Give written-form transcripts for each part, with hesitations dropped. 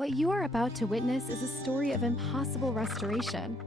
What you are about to witness is a story of impossible restoration.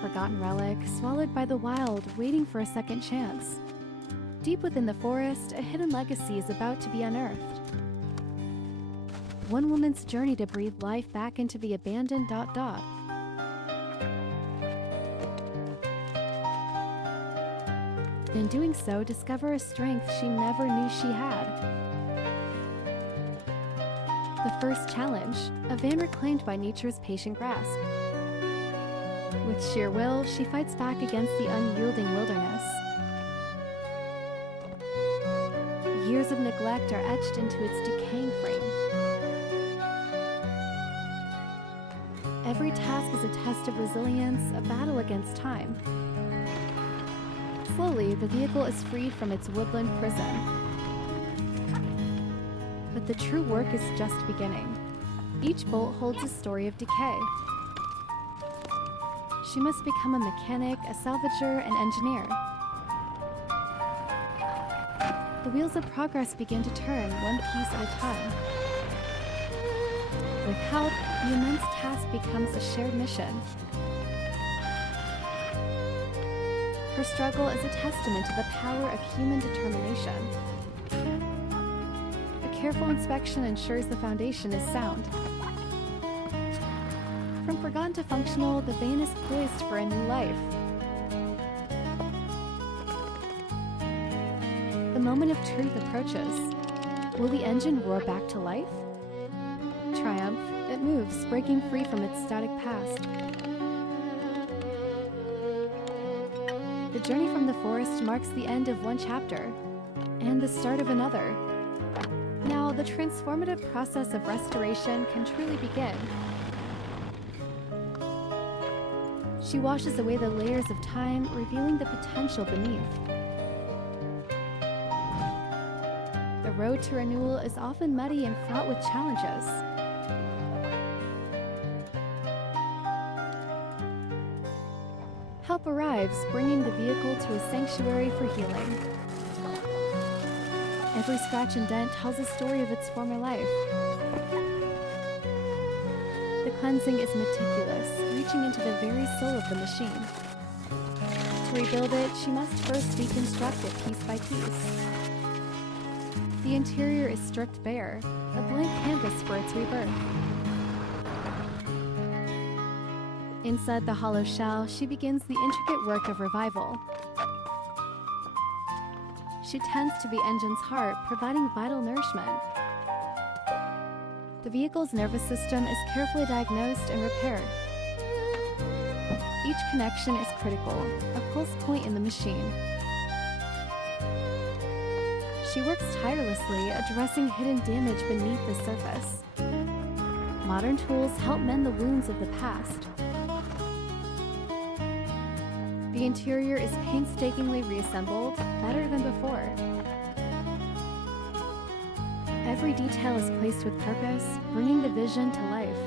Forgotten relic, swallowed by the wild, waiting for a second chance. Deep within the forest, a hidden legacy is about to be unearthed. One woman's journey to breathe life back into the abandoned ... In doing so, discover a strength she never knew she had. The first challenge, a van reclaimed by nature's patient grasp. With sheer will, she fights back against the unyielding wilderness. Years of neglect are etched into its decaying frame. Every task is a test of resilience, a battle against time. Slowly, the vehicle is freed from its woodland prison. But the true work is just beginning. Each bolt holds a story of decay. She must become a mechanic, a salvager, an engineer. The wheels of progress begin to turn, one piece at a time. With help, the immense task becomes a shared mission. Her struggle is a testament to the power of human determination. A careful inspection ensures the foundation is sound. From forgotten to functional, the van is poised for a new life. The moment of truth approaches. Will the engine roar back to life? Triumph, it moves, breaking free from its static past. The journey from the forest marks the end of one chapter, and the start of another. Now, the transformative process of restoration can truly begin. She washes away the layers of time, revealing the potential beneath. The road to renewal is often muddy and fraught with challenges. Help arrives, bringing the vehicle to a sanctuary for healing. Every scratch and dent tells a story of its former life. The cleansing is meticulous, reaching into the very soul of the machine. To rebuild it, she must first deconstruct it piece by piece. The interior is stripped bare, a blank canvas for its rebirth. Inside the hollow shell, she begins the intricate work of revival. She tends to the engine's heart, providing vital nourishment. The vehicle's nervous system is carefully diagnosed and repaired. Each connection is critical, a pulse point in the machine. She works tirelessly, addressing hidden damage beneath the surface. Modern tools help mend the wounds of the past. The interior is painstakingly reassembled, better than before. Every detail is placed with purpose, bringing the vision to life.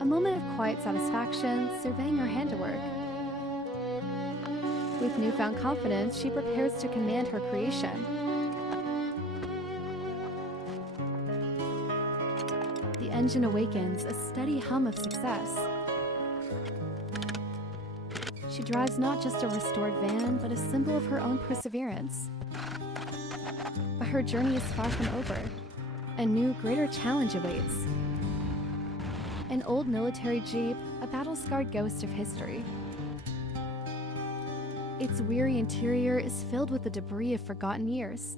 A moment of quiet satisfaction, surveying her handiwork. With newfound confidence, she prepares to command her creation. The engine awakens, a steady hum of success. She drives not just a restored van, but a symbol of her own perseverance. But her journey is far from over. A new, greater challenge awaits. An old military jeep, a battle-scarred ghost of history. Its weary interior is filled with the debris of forgotten years.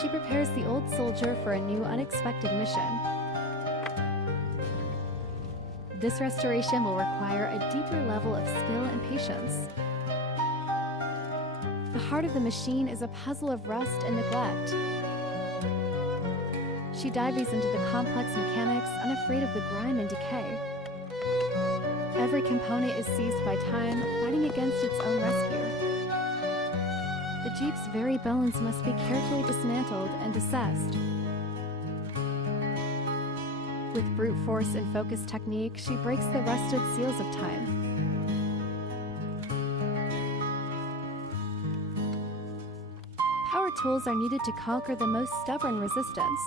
She prepares the old soldier for a new, unexpected mission. This restoration will require a deeper level of skill and patience. The heart of the machine is a puzzle of rust and neglect. She dives into the complex mechanics, unafraid of the grime and decay. Every component is seized by time, fighting against its own rescue. The Jeep's very bones must be carefully dismantled and assessed. With brute force and focused technique, she breaks the rusted seals of time. Power tools are needed to conquer the most stubborn resistance.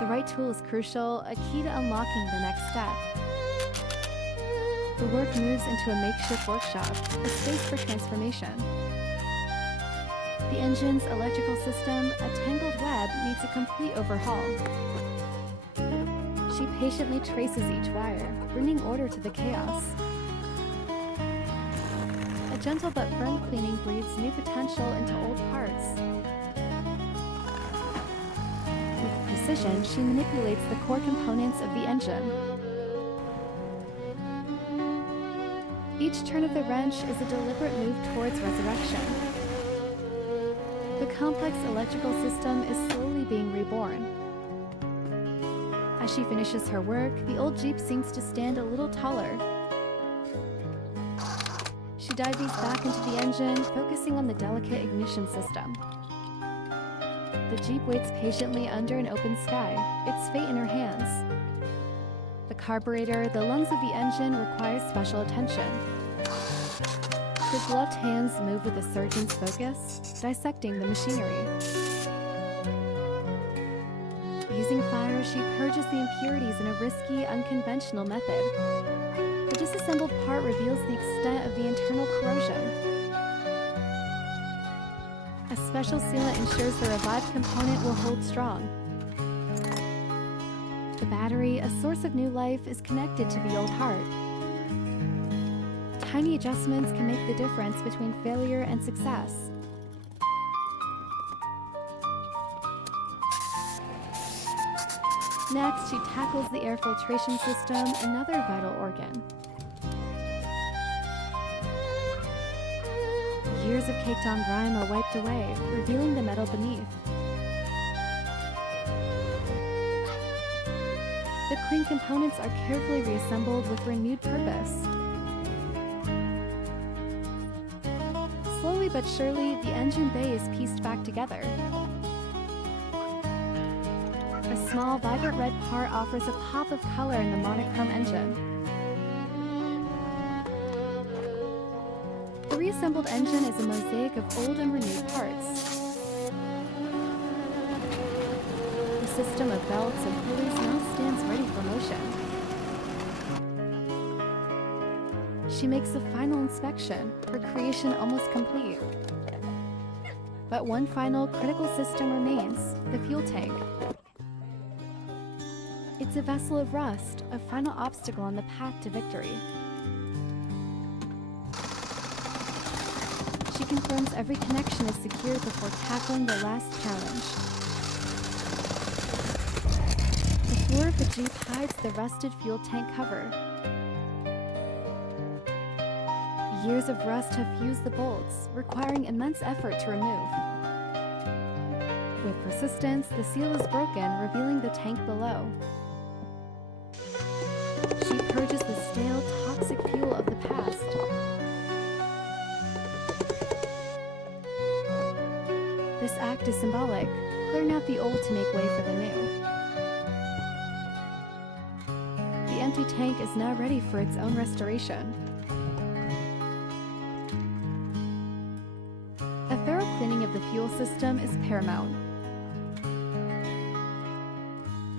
The right tool is crucial, a key to unlocking the next step. The work moves into a makeshift workshop, a space for transformation. The engine's electrical system, a tangled web, needs a complete overhaul. She patiently traces each wire, bringing order to the chaos. A gentle but firm cleaning breathes new potential into old parts. With precision, she manipulates the core components of the engine. Each turn of the wrench is a deliberate move towards resurrection. The complex electrical system is slowly being reborn. As she finishes her work, the old Jeep seems to stand a little taller. She dives back into the engine, focusing on the delicate ignition system. The Jeep waits patiently under an open sky, its fate in her hands. The carburetor, the lungs of the engine, require special attention. Her gloved hands move with a surgeon's focus, dissecting the machinery. Using fire, she purges the impurities in a risky, unconventional method. The disassembled part reveals the extent of the internal corrosion. A special sealant ensures the revived component will hold strong. The battery, a source of new life, is connected to the old heart. Tiny adjustments can make the difference between failure and success. Next, she tackles the air filtration system, another vital organ. Years of caked-on grime are wiped away, revealing the metal beneath. The clean components are carefully reassembled with renewed purpose. Slowly but surely, the engine bay is pieced back together. A small, vibrant red part offers a pop of color in the monochrome engine. The reassembled engine is a mosaic of old and renewed parts. The system of belts and pulleys now stands ready for motion. She makes a final inspection, her creation almost complete. But one final critical system remains, the fuel tank. It's a vessel of rust, a final obstacle on the path to victory. She confirms every connection is secured before tackling the last challenge. The floor of the Jeep hides the rusted fuel tank cover. Years of rust have fused the bolts, requiring immense effort to remove. With persistence, the seal is broken, revealing the tank below. She purges the stale, toxic fuel of the past. This act is symbolic, clearing out the old to make way for the new. The empty tank is now ready for its own restoration. A thorough cleaning of the fuel system is paramount.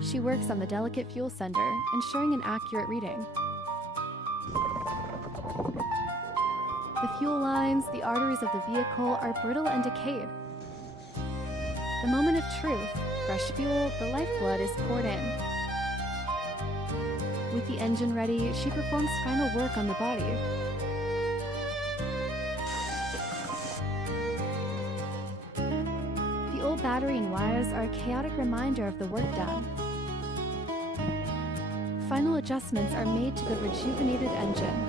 She works on the delicate fuel sender, ensuring an accurate reading. The fuel lines, the arteries of the vehicle are brittle and decayed. The moment of truth, fresh fuel, the lifeblood is poured in. With the engine ready, she performs final work on the body. The old battery and wires are a chaotic reminder of the work done. Final adjustments are made to the rejuvenated engine.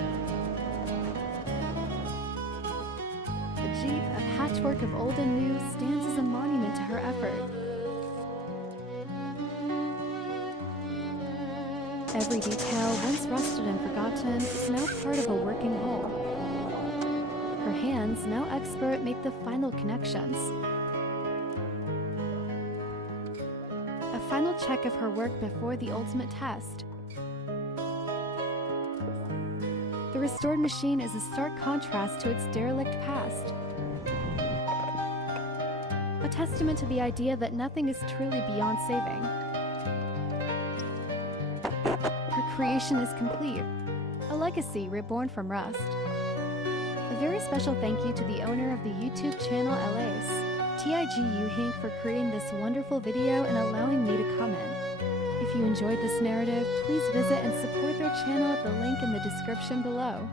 The Jeep, a patchwork of old and new, stands as a monument to her effort. Every detail, once rusted and forgotten, is now part of a working whole. Her hands, now expert, make the final connections. A final check of her work before the ultimate test. The restored machine is a stark contrast to its derelict past. A testament to the idea that nothing is truly beyond saving. Her creation is complete, a legacy reborn from rust. A very special thank you to the owner of the YouTube channel LA's TIGU Hank for creating this wonderful video and allowing me to comment. If you enjoyed this narrative, please visit and support their channel at the link in the description below.